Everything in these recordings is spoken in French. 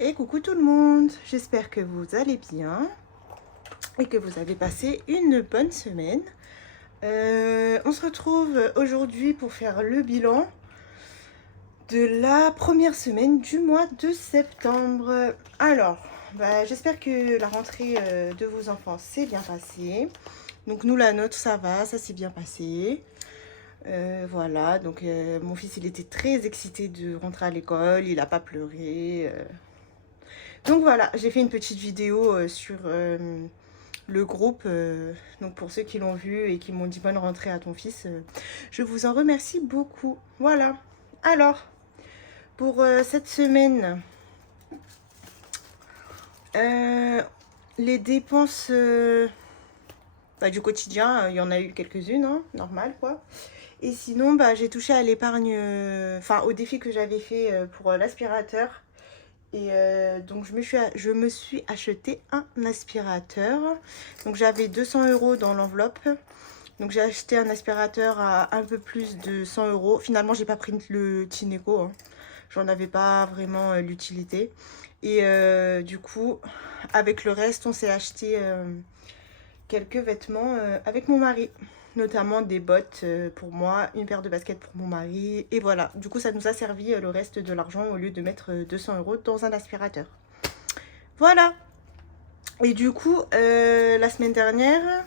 Et coucou tout le monde, j'espère que vous allez bien et que vous avez passé une bonne semaine. On se retrouve aujourd'hui pour faire le bilan de la première semaine du mois de septembre. Alors, j'espère que la rentrée de vos enfants s'est bien passée. Donc nous, la nôtre, ça va, ça s'est bien passé. Voilà, donc mon fils, il était très excité de rentrer à l'école, il n'a pas pleuré. Donc voilà, j'ai fait une petite vidéo sur le groupe. Donc pour ceux qui l'ont vu et qui m'ont dit bonne rentrée à ton fils, je vous en remercie beaucoup. Voilà. Alors, pour cette semaine, euh, les dépenses du quotidien, il y en a eu quelques-unes, hein, normal quoi. Et sinon, j'ai touché à l'épargne, au défi que j'avais fait pour l'aspirateur. Et donc je me suis acheté un aspirateur. Donc j'avais 200 € dans l'enveloppe. Donc j'ai acheté un aspirateur à un peu plus de 100 €. Finalement, j'ai pas pris le Tineco, hein. J'en avais pas vraiment l'utilité. Et du coup, avec le reste, on s'est acheté quelques vêtements avec mon mari. Notamment des bottes pour moi, une paire de baskets pour mon mari. Et voilà, du coup ça nous a servi le reste de l'argent au lieu de mettre 200 € dans un aspirateur. Voilà. Et du coup, la semaine dernière,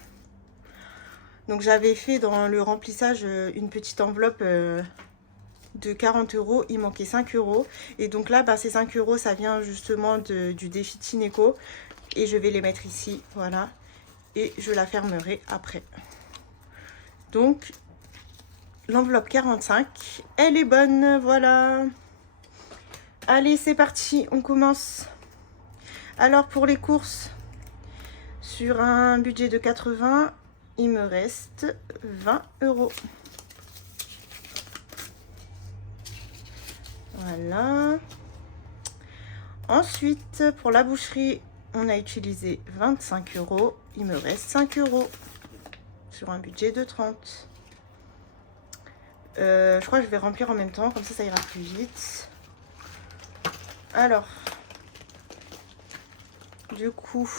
donc j'avais fait dans le remplissage une petite enveloppe de 40 €. Il manquait 5 €. Et donc là, ces 5 € ça vient justement du défi Tineco. Et je vais les mettre ici, voilà. Et je la fermerai après. Donc, l'enveloppe 45, elle est bonne, voilà. Allez, c'est parti, on commence. Alors, pour les courses, sur un budget de 80, il me reste 20 €. Voilà. Ensuite, pour la boucherie, on a utilisé 25 €. Il me reste 5 € sur un budget de 30. Je crois que je vais remplir en même temps, comme ça ira plus vite. Alors, du coup,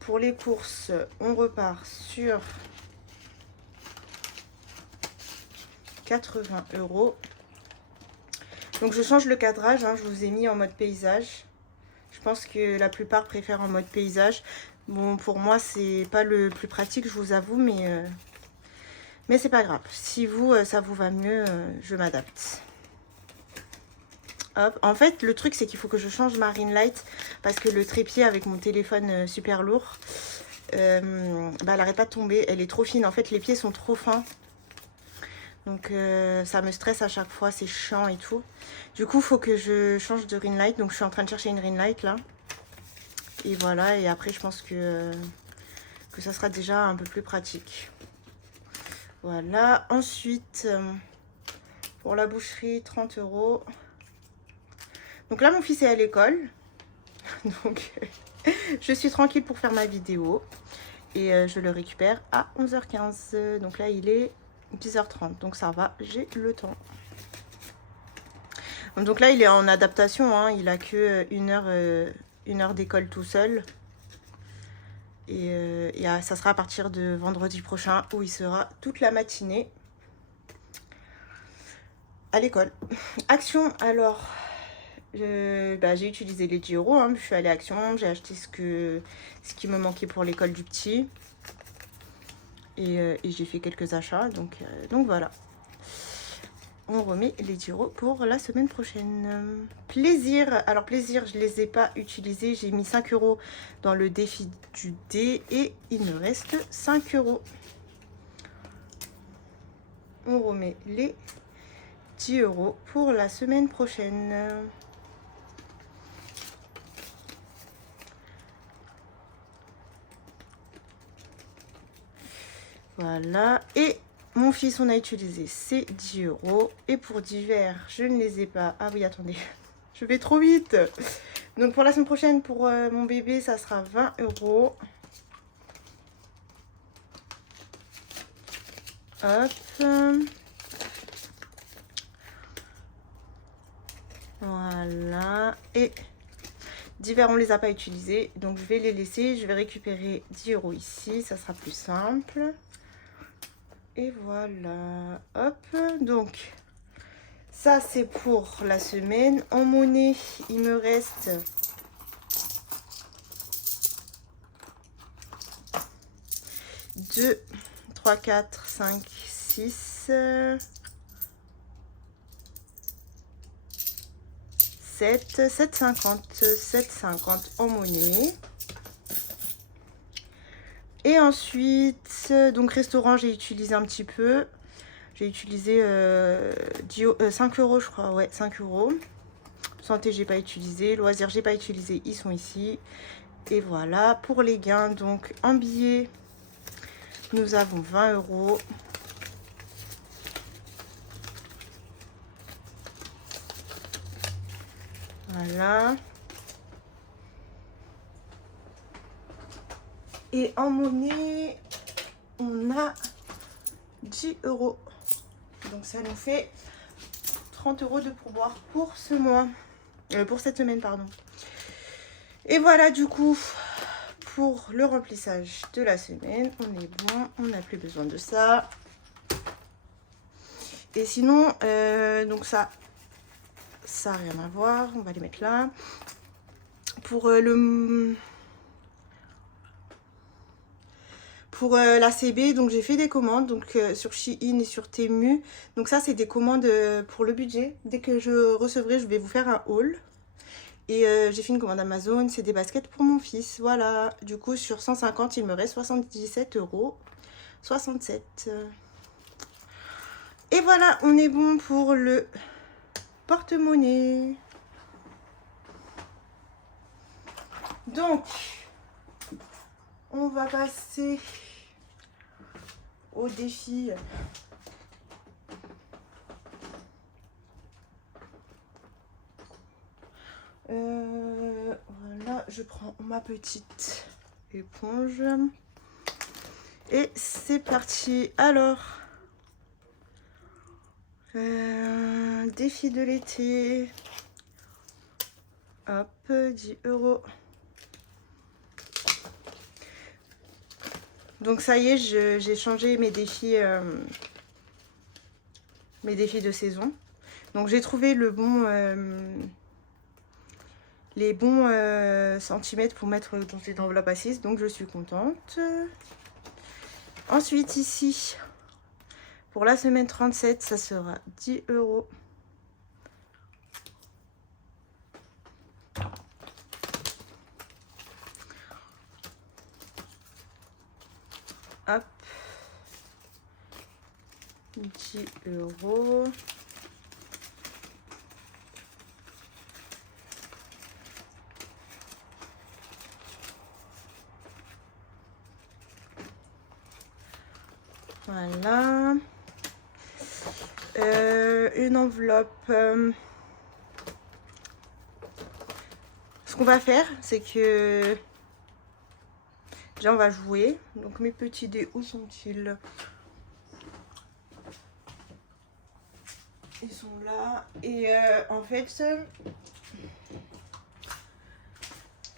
pour les courses, on repart sur 80 €. Donc je change le cadrage, hein, je vous ai mis en mode paysage. Je pense que la plupart préfèrent en mode paysage. Bon, pour moi, c'est pas le plus pratique, je vous avoue, mais c'est pas grave. Si vous, ça vous va mieux, je m'adapte. Hop. En fait, le truc, c'est qu'il faut que je change ma ring light parce que le trépied avec mon téléphone super lourd, elle n'arrête pas de tomber. Elle est trop fine. En fait, les pieds sont trop fins. Donc, ça me stresse à chaque fois. C'est chiant et tout. Du coup, il faut que je change de ring light. Donc, je suis en train de chercher une ring light là. Et voilà. Et après, je pense que ça sera déjà un peu plus pratique. Voilà. Ensuite, pour la boucherie, 30 €. Donc là, mon fils est à l'école. Donc, je suis tranquille pour faire ma vidéo. Et je le récupère à 11h15. Donc là, il est 10h30. Donc ça va, j'ai le temps. Donc là, il est en adaptation, hein. Il a que une heure d'école tout seul. Et ça sera à partir de vendredi prochain où il sera toute la matinée à l'école. Action, alors, j'ai utilisé les 10 €, hein. Je suis allée à Action, j'ai acheté ce qui me manquait pour l'école du petit. Et j'ai fait quelques achats, donc voilà. On remet les 10 € pour la semaine prochaine. Plaisir, alors plaisir, je les ai pas utilisés. J'ai mis 5 € dans le défi du dé et il me reste 5 €. On remet les 10 € pour la semaine prochaine. Voilà, et mon fils, on a utilisé ces 10 €. Et pour divers, je ne les ai pas. Ah oui, attendez, je vais trop vite. Donc pour la semaine prochaine, pour mon bébé, ça sera 20 €. Hop. Voilà. Et divers, on les a pas utilisés. Donc, je vais les laisser. Je vais récupérer 10 € ici. Ça sera plus simple. Et voilà. Hop. Donc, ça, c'est pour la semaine. En monnaie, il me reste 2, 3, 4, 5, 6, 7,50 en monnaie. Et ensuite, donc restaurant, j'ai utilisé un petit peu. J'ai utilisé 5 € je crois, ouais, 5 €. Santé, j'ai pas utilisé. Loisirs, j'ai pas utilisé, ils sont ici. Et voilà, pour les gains, donc en billets, nous avons 20 €. Voilà. Et en monnaie, on a 10 €. Donc ça nous fait 30 € de pourboire pour ce mois. Pour cette semaine, pardon. Et voilà, du coup, pour le remplissage de la semaine, on est bon. On n'a plus besoin de ça. Et sinon, donc ça n'a rien à voir. On va les mettre là. Pour la CB, donc j'ai fait des commandes donc sur Shein et sur Temu. Donc ça, c'est des commandes pour le budget. Dès que je recevrai, je vais vous faire un haul. Et j'ai fait une commande Amazon, c'est des baskets pour mon fils. Voilà, du coup sur 150, il me reste 77 €. 67. Et voilà, on est bon pour le porte-monnaie. Donc, on va passer au défi. Voilà, je prends ma petite éponge. Et c'est parti. Alors, défi de l'été. Hop, 10 €. Donc ça y est, j'ai changé mes défis de saison. Donc j'ai trouvé les bons centimètres pour mettre dans cette enveloppe à 6. Donc je suis contente. Ensuite ici, pour la semaine 37, ça sera 10 €. Hop. 10 €. Voilà. Une enveloppe. Ce qu'on va faire, c'est que déjà on va jouer. Donc mes petits dés, où sont-ils? Ils sont là. Et en fait...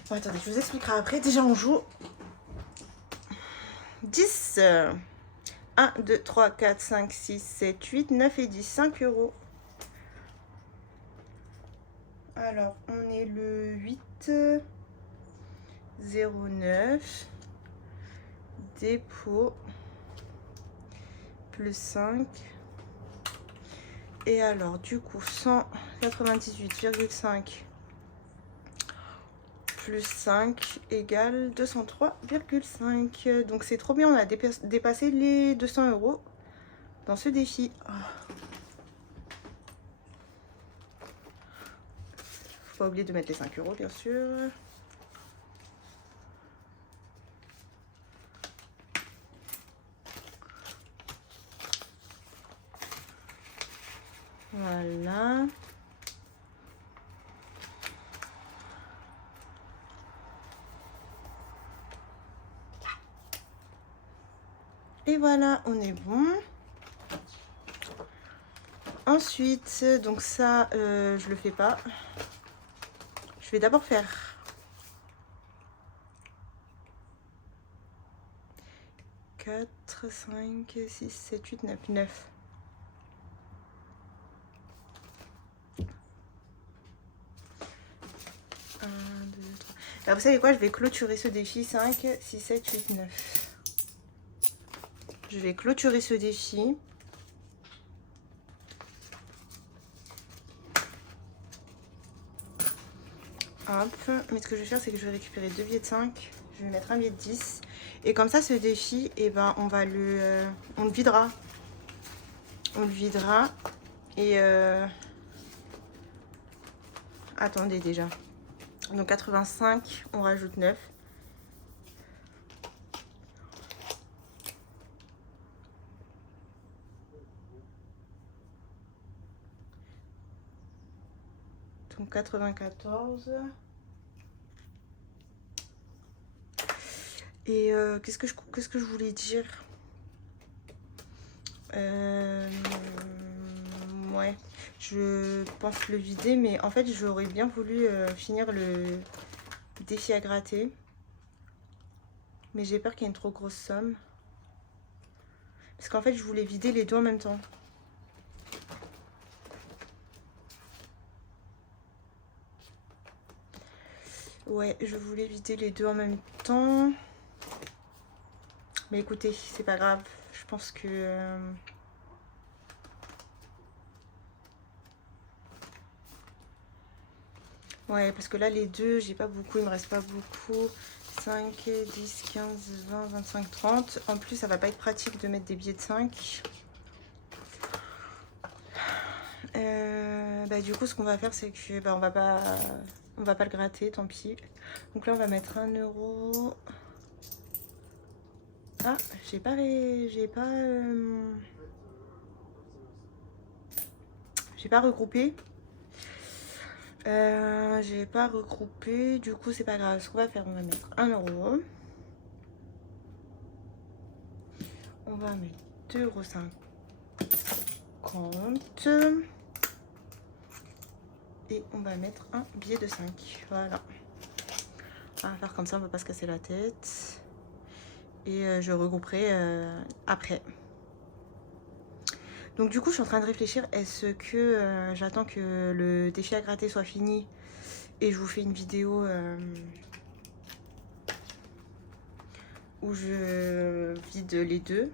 Bon, attendez, je vous expliquerai après. Déjà on joue 10. 1, 2, 3, 4, 5, 6, 7, 8, 9 et 10. 5 €. Alors, on est le 8 09. Dépôt. Plus 5. Et alors, du coup, 198,5 plus 5 égale 203,5. Donc c'est trop bien, on a dépassé les 200 € dans ce défi. Faut pas oublier de mettre les 5 € bien sûr. Voilà. Et voilà, on est bon. Ensuite, donc ça, je le fais pas. Je vais d'abord faire 4, 5, 6, 7, 8, 9, 9. Alors vous savez quoi, je vais clôturer ce défi 5, 6, 7, 8, 9. Je vais clôturer ce défi. Hop, mais ce que je vais faire, c'est que je vais récupérer 2 billets de 5. Je vais mettre un billet de 10. Et comme ça, ce défi, eh ben, on le videra. On le videra. Et attendez déjà. Donc 85, on rajoute 9. Donc 94. Et qu'est-ce que je voulais dire? Ouais, je pense le vider, mais en fait j'aurais bien voulu finir le défi à gratter. Mais j'ai peur qu'il y ait une trop grosse somme. Parce qu'en fait je voulais vider les deux en même temps. Ouais, je voulais vider les deux en même temps. Mais écoutez, c'est pas grave. Je pense que... ouais, parce que là, les deux, j'ai pas beaucoup. Il me reste pas beaucoup. 5, 10, 15, 20, 25, 30. En plus, ça va pas être pratique de mettre des billets de 5. Bah, du coup, ce qu'on va faire, c'est que bah, on va pas le gratter, tant pis. Donc là, on va mettre 1 euro. Ah, j'ai pas regroupé. J'ai pas regroupé. Du coup, c'est pas grave. Ce qu'on va faire, on va mettre 1 euro. On va mettre 2,50 €. Et on va mettre un billet de 5. Voilà. On va faire comme ça, on ne va pas se casser la tête. Et je regrouperai après. Donc du coup, je suis en train de réfléchir. Est-ce que j'attends que le défi à gratter soit fini et je vous fais une vidéo où je vide les deux?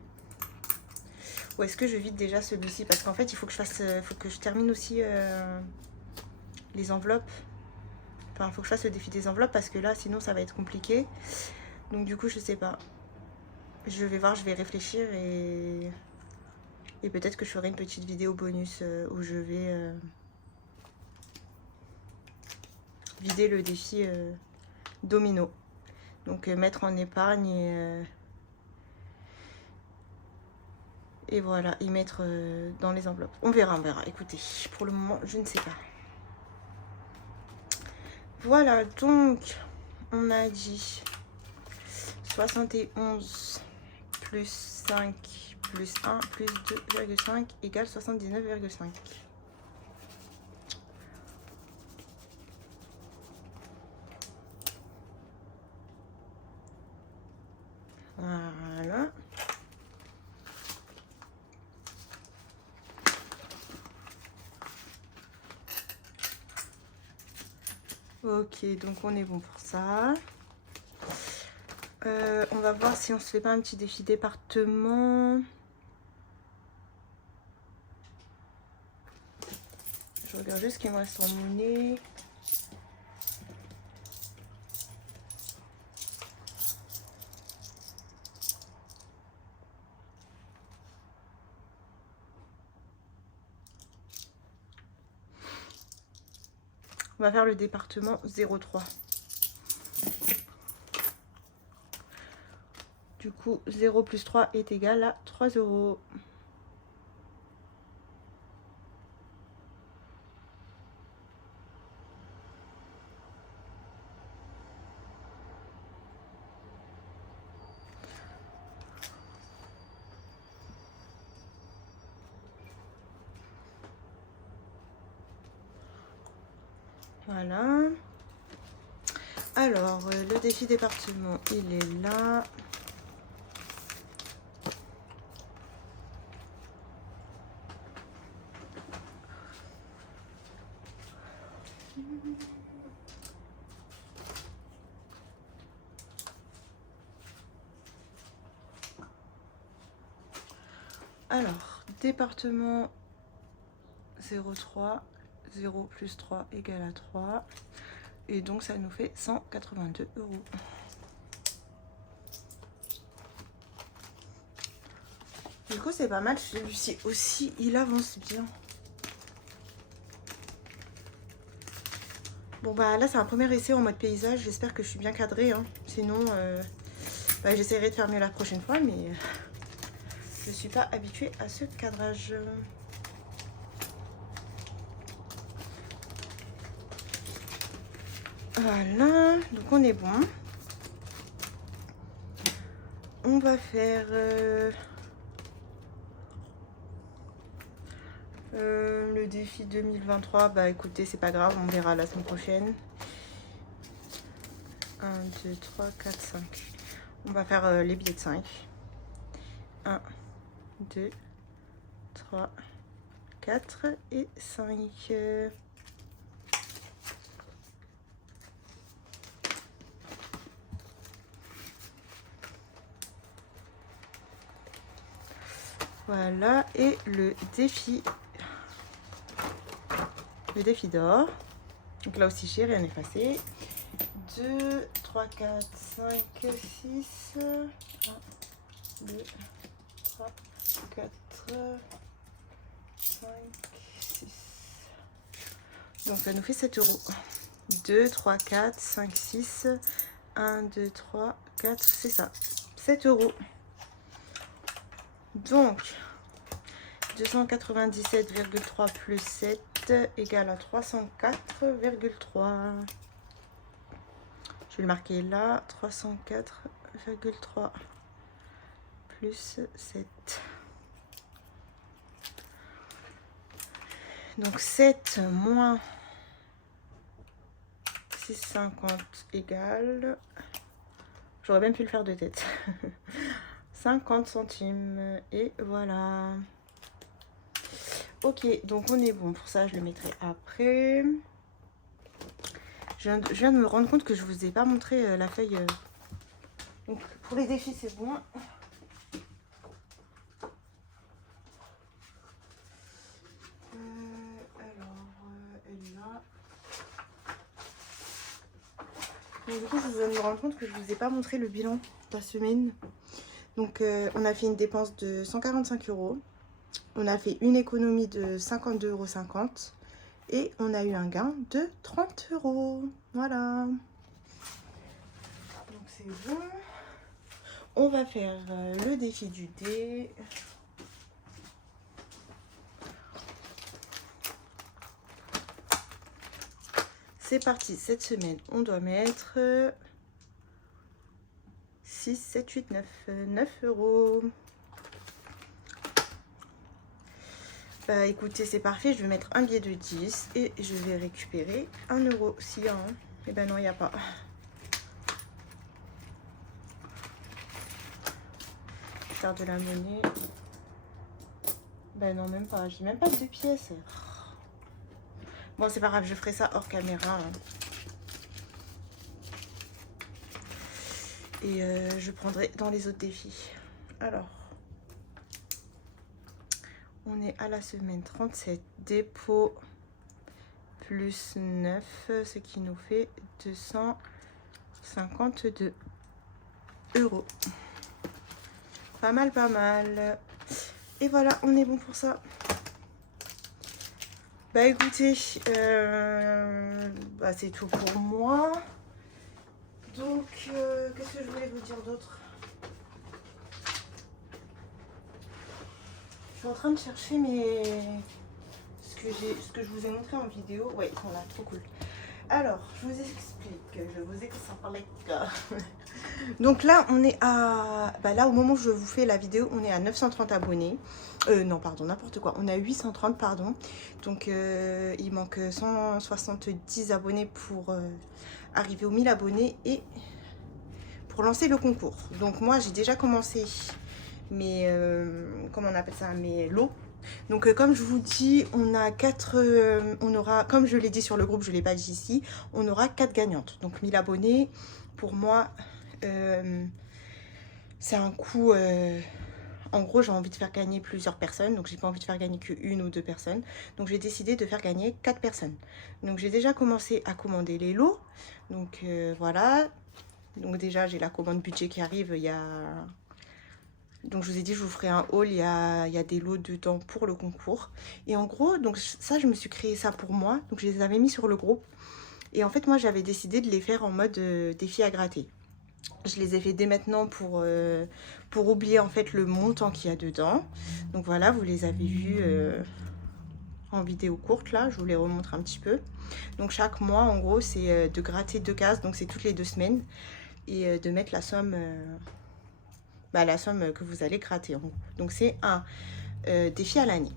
Ou est-ce que je vide déjà celui-ci? Parce qu'en fait, il faut que je termine aussi les enveloppes. Enfin, il faut que je fasse le défi des enveloppes parce que là, sinon, ça va être compliqué. Donc du coup, je sais pas. Je vais voir, je vais réfléchir et peut-être que je ferai une petite vidéo bonus où je vais vider le défi domino. Donc mettre en épargne et voilà, y mettre dans les enveloppes. On verra, on verra. Écoutez, pour le moment, je ne sais pas. Voilà, donc on a dit 71 plus 5 plus 1 plus 2,5 égale 79,5. Voilà. Ok, donc on est bon pour ça. On va voir si on se fait pas un petit défi département. Je regarde juste ce qu'il me reste en monnaie. On va faire le département 03. Du coup, 0 plus 3 est égal à 3 euros. Voilà. Alors, le défi département, il est là. Alors, département 0,3, 0 plus 3 égale à 3. Et donc, ça nous fait 182 €. Du coup, c'est pas mal. Celui-ci aussi, il avance bien. Bon, bah là, c'est un premier essai en mode paysage. J'espère que je suis bien cadrée. Hein. Sinon, bah, j'essaierai de faire mieux la prochaine fois. Mais je suis pas habituée à ce cadrage. Voilà, donc on est bon. On va faire le défi 2023. Bah écoutez, c'est pas grave, on verra la semaine prochaine. 1, 2, 3, 4, 5. On va faire les billets de 5. 1, 2, 3, 4 et 5. Voilà, et le défi d'or. Donc là aussi, j'ai rien effacé. 2, 3, 4, 5, 6. 1, 2, 3, 4, 5, 6. Donc ça nous fait 7 €. 2, 3, 4, 5, 6. 1, 2, 3, 4, c'est ça. 7 €. Donc, 297,3 plus 7 égale à 304,3. Je vais le marquer là. 304,3 plus 7. Donc 7 moins 6,50 égale... J'aurais même pu le faire de tête. 50 centimes. Et voilà. Ok, donc on est bon. Pour ça, je le mettrai après. Je viens de me rendre compte que je vous ai pas montré la feuille. Donc pour les défis, c'est bon. Elle est là. Donc, du coup, je viens de me rendre compte que je vous ai pas montré le bilan de la semaine. Donc on a fait une dépense de 145 €. On a fait une économie de 52,50 € et on a eu un gain de 30 €. Voilà. Donc c'est bon. On va faire le défi du dé. C'est parti. Cette semaine, on doit mettre 6, 7, 8, 9. 9 €. Bah écoutez, c'est parfait, je vais mettre un billet de 10 et je vais récupérer 1 € s'il y a un. Et ben non, il n'y a pas. Faire de la monnaie. Ben non, même pas, j'ai même pas 2 pièces. Bon, c'est pas grave, je ferai ça hors caméra. Hein. Et je prendrai dans les autres défis. Alors. On est à la semaine 37, dépôt plus 9, ce qui nous fait 252 €. Pas mal, pas mal. Et voilà, on est bon pour ça. Bah écoutez, bah, c'est tout pour moi. Donc, qu'est-ce que je voulais vous dire d'autre ? Je suis en train de chercher ce que je vous ai montré en vidéo. Ouais, voilà, trop cool. Alors, je vous explique. Donc là, on est à... Bah là, au moment où je vous fais la vidéo, on est à 930 abonnés. Non, pardon, n'importe quoi. On est à 830, pardon. Donc, il manque 170 abonnés pour arriver aux 1000 abonnés et pour lancer le concours. Donc, moi, j'ai déjà commencé mes... comment on appelle ça? Mes lots. Donc comme je vous dis, on a 4, on aura, comme je l'ai dit sur le groupe, je ne l'ai pas dit ici, on aura 4 gagnantes. Donc 1000 abonnés, pour moi, c'est un coût, en gros j'ai envie de faire gagner plusieurs personnes, donc j'ai pas envie de faire gagner qu'une ou deux personnes. Donc j'ai décidé de faire gagner 4 personnes. Donc j'ai déjà commencé à commander les lots, donc voilà. Donc déjà j'ai la commande budget qui arrive, il y a... Donc je vous ai dit, je vous ferai un haul, il y a des lots dedans pour le concours. Et en gros, donc ça, je me suis créé ça pour moi. Donc je les avais mis sur le groupe. Et en fait, moi, j'avais décidé de les faire en mode défi à gratter. Je les ai fait dès maintenant pour oublier en fait le montant qu'il y a dedans. Donc voilà, vous les avez vus en vidéo courte là, je vous les remontre un petit peu. Donc chaque mois, en gros, c'est de gratter 2 cases, donc c'est toutes les 2 semaines. Et de mettre la somme... la somme que vous allez gratter en gros. Donc c'est un défi à l'année.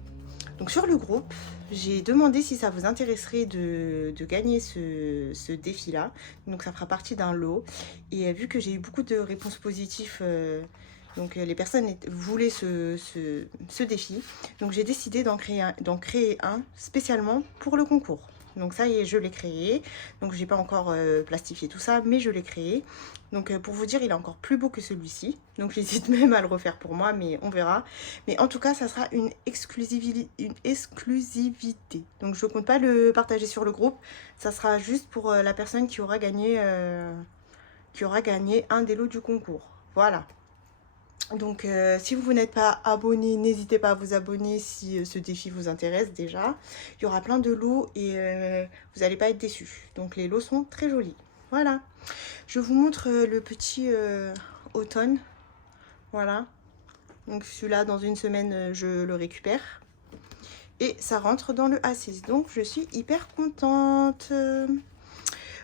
Donc sur le groupe, j'ai demandé si ça vous intéresserait de gagner ce défi là. Donc ça fera partie d'un lot. Et vu que j'ai eu beaucoup de réponses positives, donc les personnes voulaient ce défi. Donc j'ai décidé d'en créer un spécialement pour le concours. Donc ça y est, je l'ai créé. Donc j'ai pas encore plastifié tout ça, mais je l'ai créé. Donc pour vous dire, il est encore plus beau que celui-ci. Donc j'hésite même à le refaire pour moi, mais on verra. Mais en tout cas, ça sera une exclusivité. Donc je ne compte pas le partager sur le groupe. Ça sera juste pour la personne qui aura gagné un des lots du concours. Voilà. Donc si vous n'êtes pas abonné, n'hésitez pas à vous abonner si ce défi vous intéresse déjà. Il y aura plein de lots et vous n'allez pas être déçus. Donc les lots sont très jolis. Voilà. Je vous montre le petit automne. Voilà. Donc celui-là, dans une semaine, je le récupère. Et ça rentre dans le A6. Donc je suis hyper contente.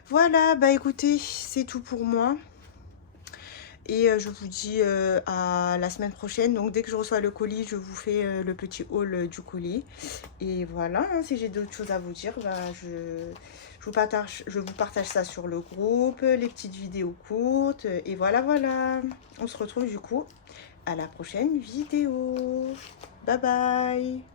Voilà, bah écoutez, c'est tout pour moi. Et je vous dis à la semaine prochaine. Donc dès que je reçois le colis, je vous fais le petit haul du colis. Et voilà, hein, si j'ai d'autres choses à vous dire, bah, je vous partage ça sur le groupe, les petites vidéos courtes. Et voilà, voilà. On se retrouve du coup à la prochaine vidéo. Bye bye.